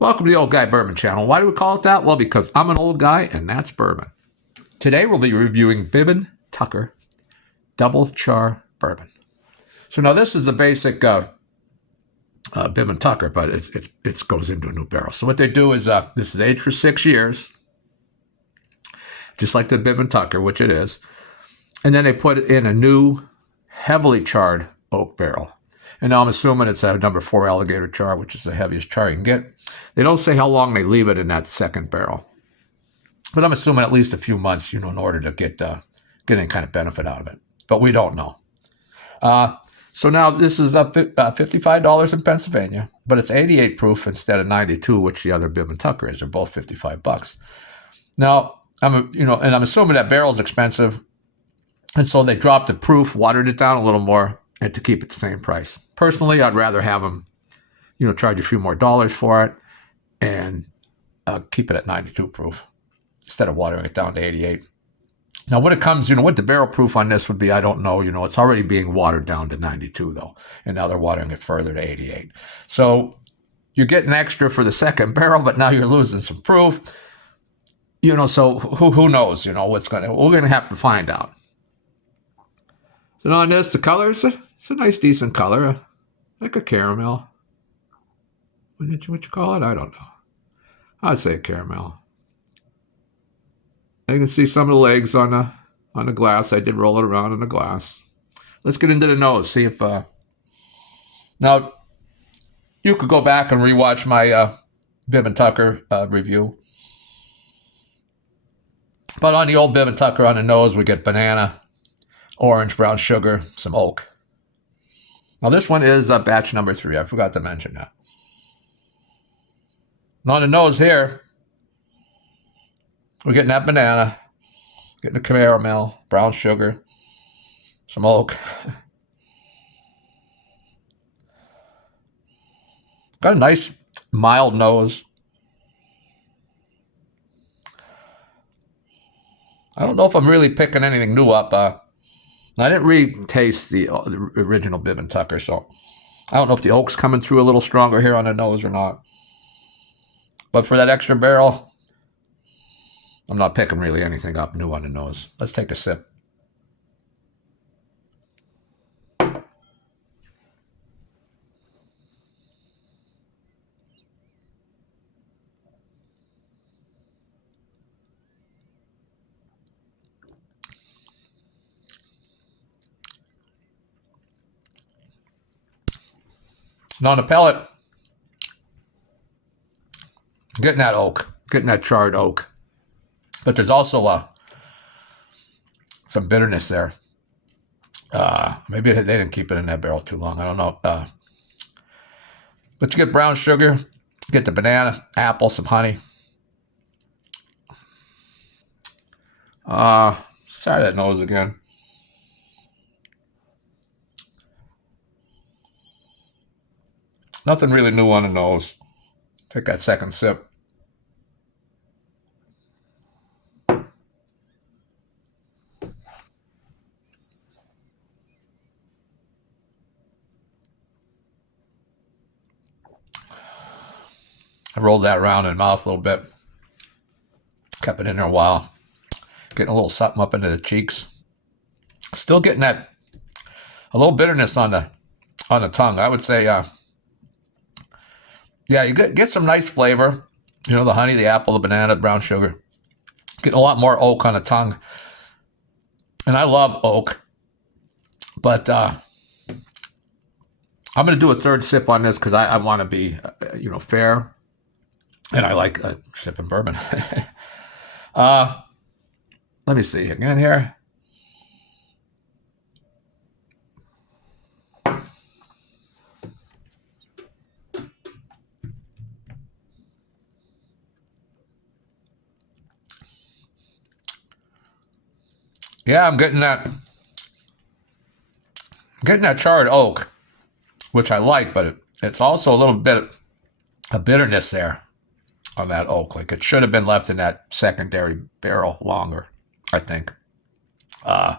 Welcome to the Old Guy Bourbon channel. Why do we call it that? Well, because I'm an old guy and that's bourbon. Today we'll be reviewing Bourbon Tucker Double Char Bourbon. So now this is the basic Bourbon Tucker, but it goes into a new barrel. So what they do is this is aged for 6 years, just like the Bourbon Tucker, which it is. And then they put it in a new, heavily charred oak barrel. And now I'm assuming it's a number 4 alligator char, which is the heaviest char you can get. They don't say how long they leave it in that second barrel. But I'm assuming at least a few months, in order to get any kind of benefit out of it. But we don't know. So now this is $55 in Pennsylvania, but it's 88 proof instead of 92, which the other Bourbon Tucker is. They're both $55. Now, I'm assuming that barrel is expensive. And so they dropped the proof, watered it down a little more, and to keep it the same price. Personally, I'd rather have them, charge a few more dollars for it and keep it at 92 proof instead of watering it down to 88. Now, when it comes, what the barrel proof on this would be, I don't know. It's already being watered down to 92, though, and now they're watering it further to 88. So you're getting extra for the second barrel, but now you're losing some proof. So who knows, we're going to have to find out. So now on this, the color, it's a nice, decent color, like a caramel. What you call it? I don't know. I'd say a caramel. You can see some of the legs on the glass. I did roll it around in the glass. Let's get into the nose. See if now you could go back and rewatch my Bourbon Tucker review. But on the old Bourbon Tucker on the nose, we get banana, orange, brown sugar, some oak. Now this one is batch number 3. I forgot to mention that. And on the nose here, we're getting that banana, getting the caramel, brown sugar, some oak. Got a nice mild nose. I don't know if I'm really picking anything new up. I didn't really taste the original Bourbon Tucker, so I don't know if the oak's coming through a little stronger here on the nose or not. But for that extra barrel, I'm not picking really anything up new on the nose. Let's take a sip. Now on the palate, getting that oak, getting that charred oak. But there's also some bitterness there. Maybe they didn't keep it in that barrel too long. I don't know. But you get brown sugar, you get the banana, apple, some honey. Sorry, that nose again. Nothing really new on the nose. Take that second sip. I rolled that around in the mouth a little bit. Kept it in there a while. Getting a little something up into the cheeks. Still getting that, a little bitterness on the tongue. I would say, yeah, you get some nice flavor. The honey, the apple, the banana, the brown sugar. Getting a lot more oak on the tongue. And I love oak. But I'm going to do a third sip on this because I want to be, fair. And I like sipping bourbon. Let me see again here. Yeah, I'm getting that charred oak, which I like, but it's also a little bit of bitterness there on that oak. Like it should have been left in that secondary barrel longer, I think. Yeah,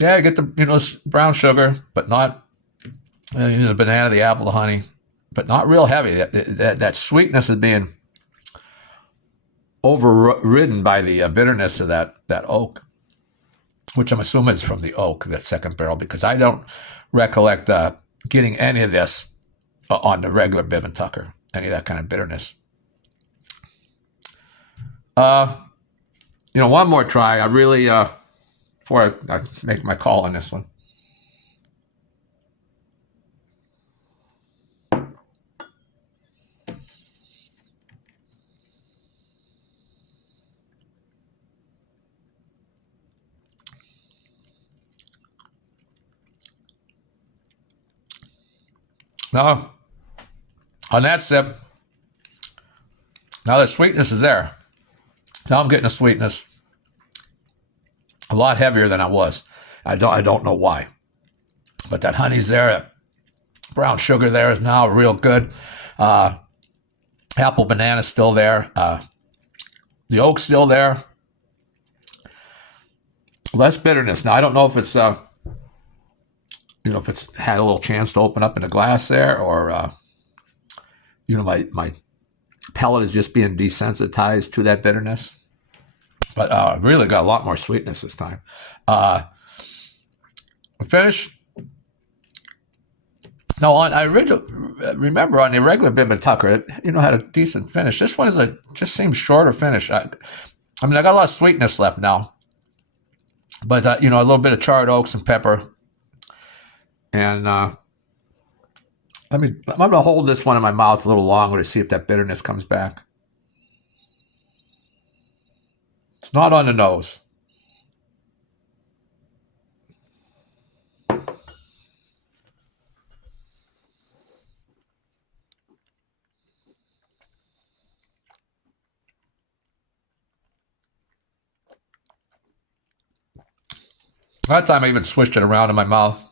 I get the brown sugar, but not The banana, the apple, the honey, but not real heavy. That sweetness is being overridden by the bitterness of that oak, which I'm assuming is from the oak, that second barrel, because I don't recollect getting any of this on the regular Bibb & Tucker, any of that kind of bitterness. One more try. I really, before I make my call on this one. Now, on that sip, now the sweetness is there. Now I'm getting a sweetness a lot heavier than I was. I don't know why, but that honey's there. That brown sugar there is now real good. Apple banana's still there. The oak's still there. Less bitterness. Now I don't know if it's if it's had a little chance to open up in the glass there, or my palate is just being desensitized to that bitterness. But really got a lot more sweetness this time. Finish. No, I remember on the regular Bibb & Tucker, it had a decent finish. This one just seems shorter finish. I got a lot of sweetness left now, but a little bit of charred oaks and pepper. And I'm going to hold this one in my mouth a little longer to see if that bitterness comes back. It's not on the nose. That time I even switched it around in my mouth.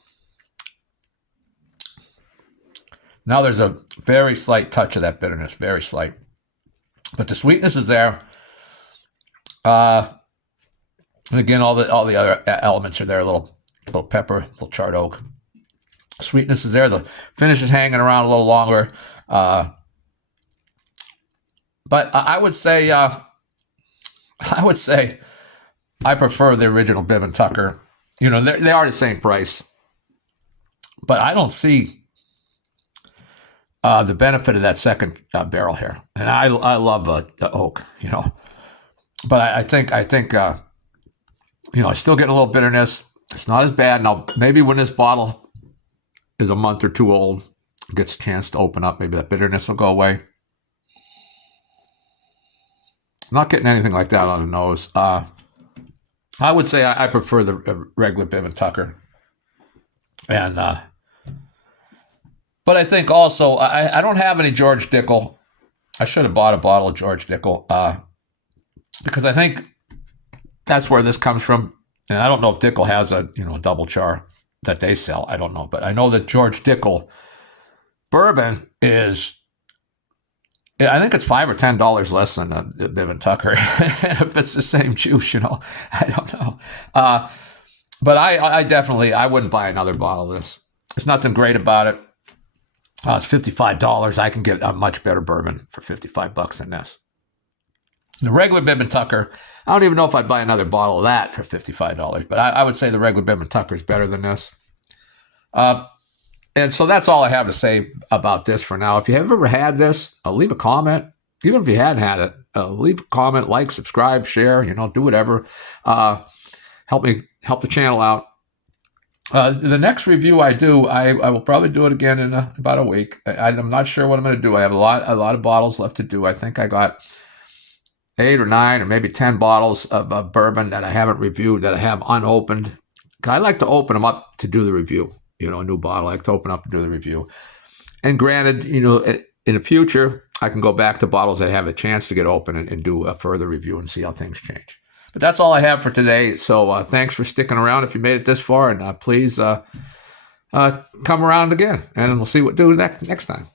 Now there's a very slight touch of that bitterness, very slight. But the sweetness is there. And again, all the other elements are there. A little pepper, a little charred oak. Sweetness is there. The finish is hanging around a little longer. But I would say I prefer the original Bibb & Tucker. They are the same price. But I don't see the benefit of that second barrel here. And I love the oak, But I think I still get a little bitterness. It's not as bad. Now, maybe when this bottle is a month or two old, gets a chance to open up, maybe that bitterness will go away. Not getting anything like that on the nose. I would say I prefer the regular Bibb & Tucker. And, but I think also, I don't have any George Dickel. I should have bought a bottle of George Dickel. Because I think that's where this comes from. And I don't know if Dickel has a double char that they sell. I don't know. But I know that George Dickel bourbon is, I think it's $5 or $10 less than the Bibb & Tucker. If it's the same juice, I don't know. But I definitely, I wouldn't buy another bottle of this. There's nothing great about it. It's $55. I can get a much better bourbon for $55 than this. The regular Bibb & Tucker, I don't even know if I'd buy another bottle of that for $55, but I would say the regular Bibb & Tucker is better than this. And so that's all I have to say about this for now. If you have ever had this, leave a comment. Even if you hadn't had it, leave a comment, like, subscribe, share, do whatever. Help the channel out. The next review I do, I will probably do it again in about a week. I'm not sure what I'm going to do. I have a lot of bottles left to do. I think I got 8 or 9 or maybe 10 bottles of bourbon that I haven't reviewed, that I have unopened. I like to open them up to do the review. A new bottle, I like to open up and do the review. And granted, in the future, I can go back to bottles that have a chance to get open and do a further review and see how things change. But that's all I have for today. So thanks for sticking around if you made it this far. And please come around again. And we'll see what to do next time.